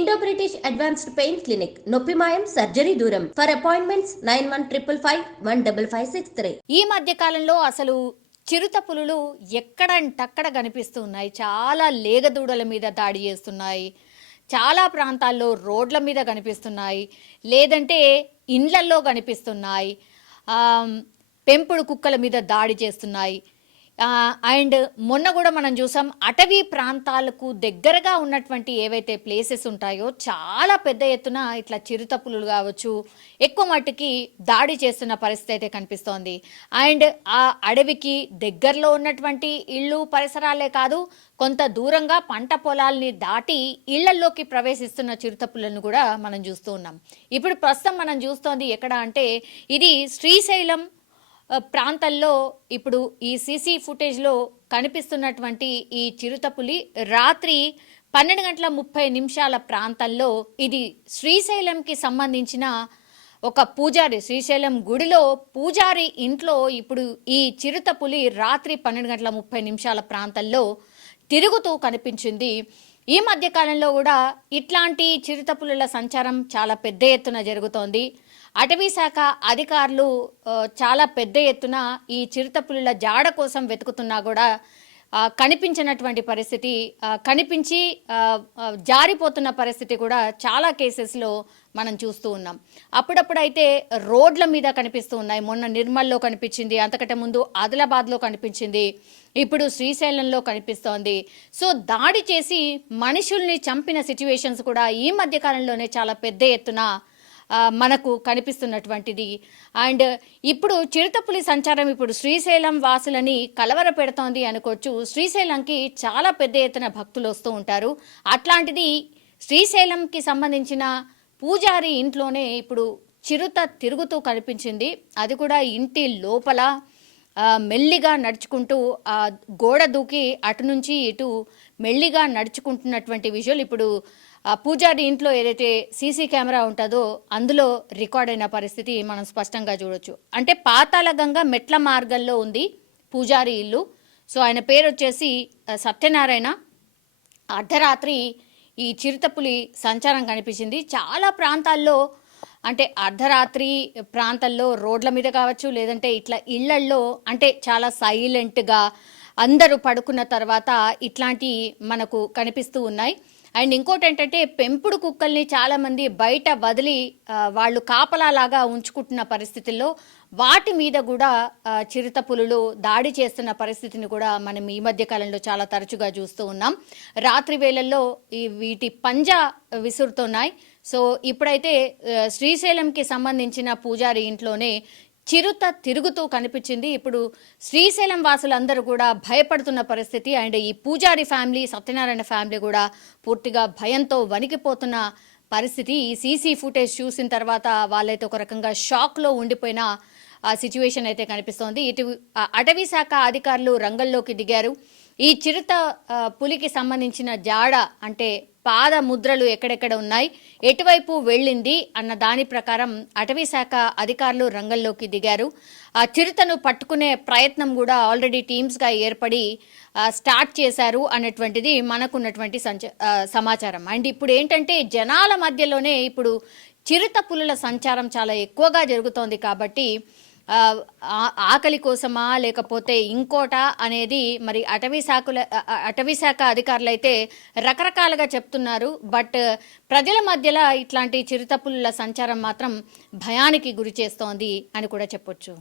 Indo British advanced pain clinic నొప్పి మాయం surgery దూరం ఫర్ అపాయింట్మెంట్స్ 9155515563. ఈ మధ్య కాలంలో అసలు చిరుత పులులు ఎక్కడంటక్కడ కనిపిస్తున్నాయి. చాలా లేగదూడల మీద దాడి చేస్తున్నాయి. చాలా ప్రాంతాల్లో రోడ్ల మీద కనిపిస్తున్నాయి, లేదంటే ఇండ్లల్లో కనిపిస్తున్నాయి. పెంపుడు కుక్కల మీద దాడి చేస్తున్నాయి. అండ్ మొన్న కూడా మనం చూసాం, అటవీ ప్రాంతాలకు దగ్గరగా ఉన్నటువంటి ఏవైతే ప్లేసెస్ ఉంటాయో చాలా పెద్ద ఎత్తున ఇట్లా చిరుతపులులు కావచ్చు ఎక్కువ మట్టుకి దాడి చేస్తున్న పరిస్థితి అయితే కనిపిస్తోంది. అండ్ ఆ అడవికి దగ్గరలో ఉన్నటువంటి ఇళ్ళు పరిసరాలే కాదు, కొంత దూరంగా పంట పొలాల్ని దాటి ఇళ్లల్లోకి ప్రవేశిస్తున్న చిరుతపులను కూడా మనం చూస్తూ ఉన్నాం. ఇప్పుడు ప్రస్తుతం మనం చూస్తోంది ఎక్కడ అంటే, ఇది శ్రీశైలం ప్రాంతాల్లో ఇప్పుడు ఈ సీసీ ఫుటేజ్లో కనిపిస్తున్నటువంటి ఈ చిరుతపులి రాత్రి 12:30 ప్రాంతంలో ఇది శ్రీశైలంకి సంబంధించిన ఒక పూజారి, శ్రీశైలం గుడిలో పూజారి ఇంట్లో ఇప్పుడు ఈ చిరుతపులి రాత్రి 12:30 ప్రాంతంలో తిరుగుతూ కనిపించింది. ఈ మధ్యకాలంలో కూడా ఇట్లాంటి చిరుతపులుల సంచారం చాలా పెద్ద ఎత్తున జరుగుతోంది. అటవీ శాఖ అధికారులు చాలా పెద్ద ఎత్తున ఈ చిరుతపులుల జాడ కోసం వెతుకుతున్నా కూడా కనిపించినటువంటి పరిస్థితి, కనిపించి జారిపోతున్న పరిస్థితి కూడా చాలా కేసెస్లో మనం చూస్తూ ఉన్నాం. అప్పుడప్పుడైతే రోడ్ల మీద కనిపిస్తూ ఉన్నాయి. మొన్న నిర్మల్లో కనిపించింది, అంతకంటే ముందు ఆదిలాబాద్లో కనిపించింది, ఇప్పుడు శ్రీశైలంలో కనిపిస్తోంది. సో దాడి చేసి మనుషుల్ని చంపిన సిచ్యువేషన్స్ కూడా ఈ మధ్యకాలంలోనే చాలా పెద్ద ఎత్తున మనకు కనిపిస్తున్నటువంటిది. అండ్ ఇప్పుడు చిరుతపులి సంచారం ఇప్పుడు శ్రీశైలం వాసులని కలవర పెడుతోంది అనుకోవచ్చు. శ్రీశైలంకి చాలా పెద్ద ఎత్తున భక్తులు వస్తూ ఉంటారు. అట్లాంటిది శ్రీశైలంకి సంబంధించిన పూజారి ఇంట్లోనే ఇప్పుడు చిరుత తిరుగుతూ కనిపించింది. అది కూడా ఇంటి లోపల మెల్లిగా నడుచుకుంటూ గోడ దూకి అటు నుంచి ఇటు మెల్లిగా నడుచుకుంటున్నటువంటి విజువల్ ఇప్పుడు పూజారి ఇంట్లో ఏదైతే సీసీ కెమెరా ఉంటుందో అందులో రికార్డ్ అయిన పరిస్థితి మనం స్పష్టంగా చూడొచ్చు. అంటే పాతాళగంగ మెట్ల మార్గంలో ఉంది పూజారి ఇల్లు. సో ఆయన పేరు వచ్చేసి సత్యనారాయణ. అర్ధరాత్రి ఈ చిరుతపులి సంచారం కనిపించింది. చాలా ప్రాంతాల్లో అంటే అర్ధరాత్రి ప్రాంతాల్లో రోడ్ల మీద కావచ్చు, లేదంటే ఇట్లా ఇళ్లల్లో అంటే చాలా సైలెంట్గా అందరూ పడుకున్న తర్వాత ఇట్లాంటి మనకు కనిపిస్తూ ఉన్నాయి. అండ్ ఇంకోటి ఏంటంటే, పెంపుడు కుక్కల్ని చాలామంది బయట వదిలి వాళ్ళు కాపలాలాగా ఉంచుకుంటున్న పరిస్థితుల్లో వాటి మీద కూడా చిరుతపులులు దాడి చేస్తున్న పరిస్థితిని కూడా మనం ఈ మధ్య కాలంలో చాలా తరచుగా చూస్తూ ఉన్నాం. రాత్రి వేళల్లో వీటి పంజా విసురుతున్నాయి. సో ఇప్పుడైతే శ్రీశైలంకి సంబంధించిన పూజారి ఇంట్లోనే చిరుత తిరుగుతూ కనిపించింది. ఇప్పుడు శ్రీశైలం వాసులందరూ కూడా భయపడుతున్న పరిస్థితి. అండ్ ఈ పూజారి ఫ్యామిలీ, సత్యనారాయణ ఫ్యామిలీ కూడా పూర్తిగా భయంతో వణికిపోతున్న పరిస్థితి. ఈ సీసీ ఫుటేజ్ చూసిన తర్వాత వాళ్ళైతే ఒక రకంగా షాక్లో ఉండిపోయిన సిచ్యువేషన్ అయితే కనిపిస్తోంది. ఇటు అటవీ శాఖ అధికారులు రంగంలోకి దిగారు. ఈ చిరుత పులికి సంబంధించిన జాడ అంటే పాద ముద్రలు ఎక్కడెక్కడ ఉన్నాయి, ఎటువైపు వెళ్ళింది అన్న దాని ప్రకారం అటవీ శాఖ అధికారులు రంగంలోకి దిగారు. ఆ చిరుతను పట్టుకునే ప్రయత్నం కూడా ఆల్రెడీ టీమ్స్గా ఏర్పడి స్టార్ట్ చేశారు అన్నటువంటిది మనకున్నటువంటి సమాచారం. అండ్ ఇప్పుడు ఏంటంటే, జనాల మధ్యలోనే ఇప్పుడు చిరుత పులుల సంచారం చాలా ఎక్కువగా జరుగుతోంది కాబట్టి ఆకలి కోసమా లేకపోతే ఇంకోటా అనేది మరి అటవీ శాఖ అధికారులు అయితే రకరకాలుగా చెప్తున్నారు. బట్ ప్రజల మధ్యలో ఇట్లాంటి చిరుతపులుల సంచారం మాత్రం భయానికి గురి చేస్తోంది అని కూడా చెప్పొచ్చు.